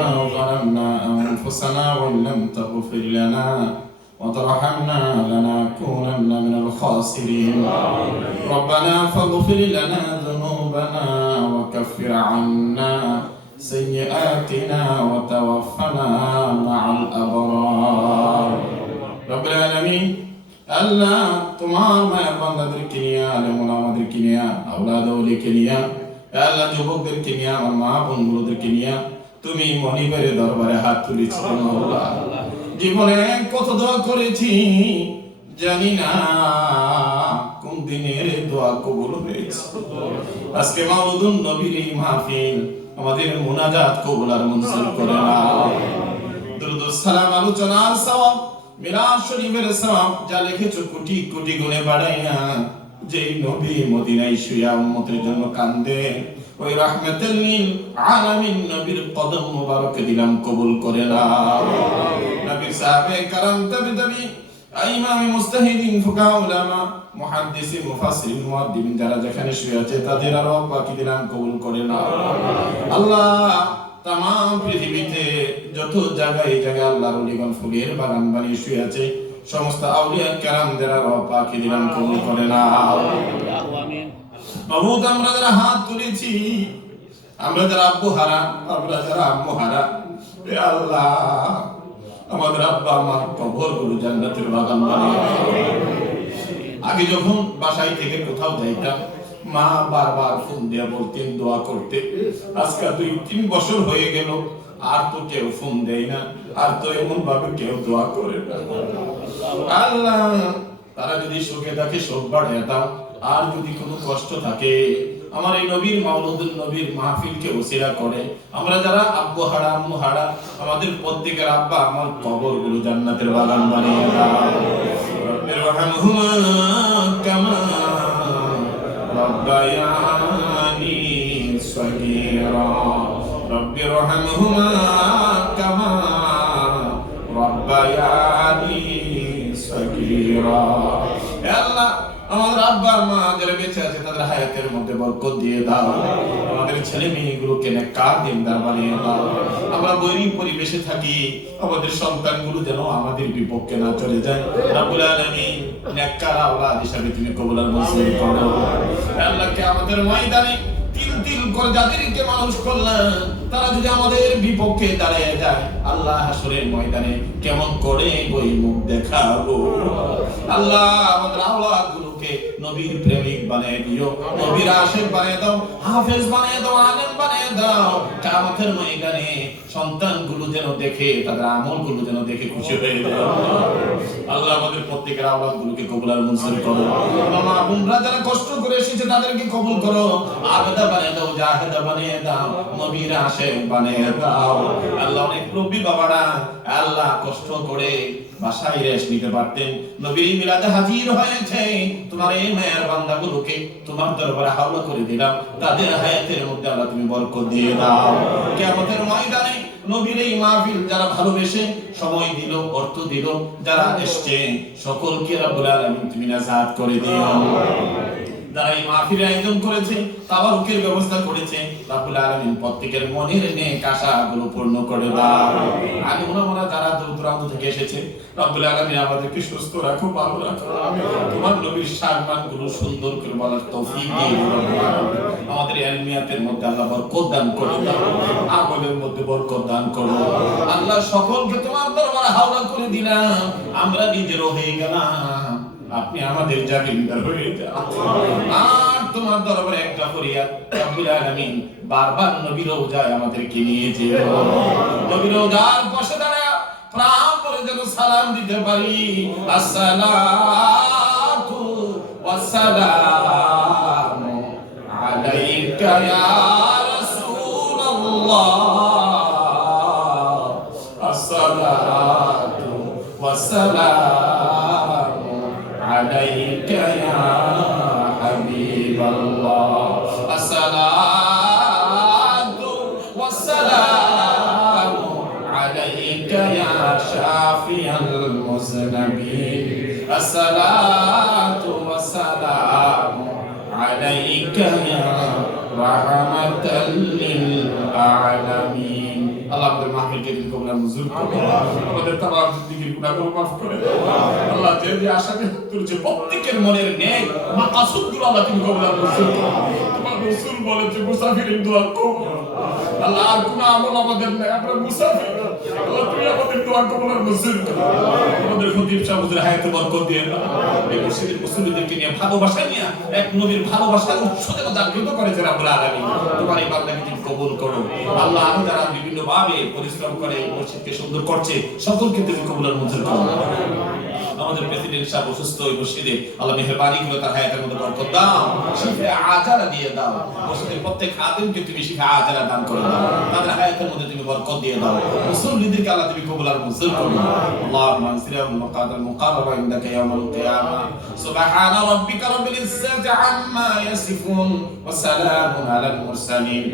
ربنا ظلمنا أنفسنا وإن لم تغفر لنا وترحمنا لنكونن من الخاسرين ربنا فاغفر لنا ذنوبنا وكفر عنا سيئاتنا وتوفنا مع الأبرار رب العالمين আল্লাহ তোমার মায়ের বান্দাদেরকে নিয়ে আলেম ওলামাদেরকে নিয়ে আওলাদ ওলিকে নিয়ে আল্লাহ যুবকদেরকে নিয়ে আমার মা বোনগুলোদেরকে নিয়ে তুমি মনিবের দরবারে হাত তুলেছি আল্লাহ জীবনে কত দোয়া করেছি জানি না কোন দিনের দোয়া কবুল হয়েছে আজকে মাওলুদুন নবীর এই মাহফিল আমাদের মুনাজাত কবুল আর মঞ্জুর করে নাও দুরূদ ও সালাম আলোচনার সওয়াব মিলাদ শরীফের সওয়াব যা লিখেছো কোটি কোটি গুণে বাড়াইয়া যেই নবী মদিনায় শুয়া উম্মতের জন্য কান্দে ওই রাহমাতুল লিল আলামিন নবীর কদম মোবারক দিলাম কবুল করে নাও নবীর সাহাবে کرام তাবি ইমাম মুস্তাহিদিন ফুকাহা উলামা মুহাদ্দিসিন মুফাসসিরিন মুআদ্দিবিন যারা যেখানে শুয়ে আছে তাদের আরো বাকি দিলাম কবুল করে নাও আল্লাহ तमाम পৃথিবীতে যত জায়গায় আল্লাহর ওলিগণ ফুলের বাগান বানিয়ে শুয়ে আছে সমস্ত আউলিয়া কেরামদের আরো বাকি দিলাম কবুল করে নাও আমিন মাবুদ আমরা যারা হাত তুলেছি আমরা যারা আব্বু হারা আমরা যারা আম্মু হারা হে আল্লাহ আমাদের আব্বা আমার কবরগুলো জান্নাতের বাগান বানিয়ে আগে যখন বাসায় থেকে কোথাও যাইতাম মা বারবার ফোন দিয়ে বলতেন দোয়া করতে আজকে 2-3 বছর হয়ে গেল আর তো কেউ ফোন দেয় না আর তো এমন ভাবে কেউ দোয়া করে না আল্লাহ তারা যদি সুখে থাকে সুখ বাড়িয়ে দাও আর যদি কোনো কষ্ট থাকে আমার এই নবীর মাওলুদুন নবীর মাহফিলকে ওসিলা করে আমরা যারা আব্বু হারা আম্মু হারা আমাদের প্রত্যেকের আব্বা আমার কবরগুলো জান্নাতের বাগান বানিয়ে দাও রব্বিরহামহুমা কামা ربياني صغيرا رب ارحمهما كما ربياني صغيرا يا الله আমাদের আব্বা মা যারা বেঁচে আছে তাদের হায়াতের মধ্যে বরকত দিয়ে দাও আমাদের ছেলে মেয়েগুলোকে নেককার দিনদার বানিয়ে দাও আমরা গরীব পরিবেশে থাকি আমাদের সন্তানগুলো যেন আমাদের বিপক্ষে না চলে যায় রব্বুল আলামিন নেককার আওলাদ হিসেবে তুমি কবুল আর মঞ্জুর করো আল্লাহ কিয়ামতের ময়দানে তিল তিল করে যাদেরকে মানুষ করলেন তারা যদি আমাদের বিপক্ষে দাঁড়িয়ে যায় আল্লাহ হাসরের ময়দানে কেমন করে ওই মুখ দেখাবো আল্লাহ আমাদের আওলাদগুলোকে নবীর প্রেমিক বানিয়ে দিও নবীর আশিক বানিয়ে দাও হাফেজ বানিয়ে দাও আলেম বানিয়ে দাও কিয়ামতের ময়দানে সন্তানগুলো যেন দেখে তাদের আমলগুলো যেন দেখে খুশি হয়ে যায় আল্লাহ আমাদের প্রত্যেকের আওলাদগুলোকে কবুল আর মঞ্জুর করো মা বোনরা যারা কষ্ট করে এসেছে তাদেরকে কবুল করো আবেদা বানিয়ে দাও জাহেদা বানিয়ে দাও নবীর আশিক বানিয়ে দাও আল্লাহ অনেক নবী বাবারা আল্লাহ কষ্ট করে বাসায় রেস্ট নিতে পারতেন নবীর মিলাদে হাজির হয়েছে তোমার এই মায়ের বান্দাগুলোকে তোমার দরবারে হাওলা করে দিলাম তাদের হায়াতের মধ্যে আল্লাহ তুমি বরকত দিয়ে দাও কিয়ামতের ময়দানে নবীর এই মাহফিল যারা ভালোবেসে সময় দিল অর্থ দিল যারা এসেছে সকলকে রব্বুল আলামিন তুমি নাজাত করে দিও যারা এই মাহফিল আয়োজন করেছে তাবারুকের ব্যবস্থা করেছে রব্বুল আলামিন প্রত্যেকের মনের নেক আশাগুলো পূর্ণ করে দাও আমি ওনারা যারা দূর দূরান্ত থেকে এসেছে রব্বুল আলামিন আমাদেরকে সুস্থ রাখো ভালো রাখো তোমার নবীর সম্মানগুলো সুন্দর করে বলার তৌফিক দিয়ে আমাদের ইলমিয়াতের মধ্যে আল্লাহ বরকত দান করে দাও আমলের মধ্যে বরকত দান করো আল্লাহ সকলকে তোমার দরবারে হাওলা করে দিলাম আমরা নিজেরও হয়ে গেলাম আপনি আমাদের জামিনদার হয়ে যান আর তোমার দরবারে একটা ফরিয়াদ রব্বুল আলামিন বারবার নবী রওজায় আমাদেরকে নিয়ে যেও নবী রওজার পাশে দাঁড়ায় প্রাণ ভরে যেন সালাম দিতে পারি আসসালাতু ওয়াসসালামু আলাইকা ইয়া রাসূলুল্লাহ আসসালাতু ওয়াসসালামু عليك يا حبيب الله الصلاة والسلام عليك يا شافي المذنبين الصلاة والسلام عليك يا رحمة للعالمين আল্লাহ আমাদের মাহফিলকে তুমি কবুল আর মঞ্জুর করো, আমাদের তামাম জিন্দেগীর গুনাহগুলো মাফ করে দাও। আল্লাহ যে যে আশাকে তুলছে প্রত্যেকের মনের নেক মাকাসুদগুলো আল্লাহ তুমি কবুল আর মঞ্জুর করো। তোমার রাসূল বলেন যে মুসাফিরের দোয়া কবুল। আল্লাহ আর কোন আমল আমাদের নাই, আমরা মুসাফির। আল্লাহ তুমি আমাদের দোয়া কবুল আর মঞ্জুর করো। আমাদের খতিব সাহেব হুজুর হায়াতে বরকত দিয়ে দাও। এই মসজিদের মুসল্লিদেরকে নিয়ে ভালোবাসা নিয়ে এক নবীর ভালোবাসার উৎস যেন জাগ্রত করেছে রব্বুল আলামিন। তোমার এই বান্দাকে তুমি কবুল করো। আল্লাহ আমি যারা বিভিন্ন ভাবে পরিশ্রম করে এই মসজিদকে সুন্দর করছে সকলকে তুমি কবুল আর মঞ্জুর করো। আমাদের প্রেসিডেন্ট সাহেব অসুস্থ, ওই মসজিদে আল্লাহ মেহেরবানি করে তার হায়াতের মধ্যে বরকত দাও, শিফা আজালা দিয়ে দাও। মসজিদের প্রত্যেক খাদেমকে তুমি শিফা আজালা দান করে দাও, তাদের হায়াতের মধ্যে তুমি বরকত দিয়ে দাও। মুসল্লিদেরকে আল্লাহ তুমি কবুল আর মঞ্জুর করো। আল্লাহুম্মা আনসিরহুম মাকাদাল মুকাররাবা ইনদাকা ইয়াউমাল কিয়ামাহ। সুবহানা রাব্বিকা রাব্বিল ইজ্জাতি আম্মা ইয়াসিফুন ওয়া সালামুন আলাল মুরসালিন।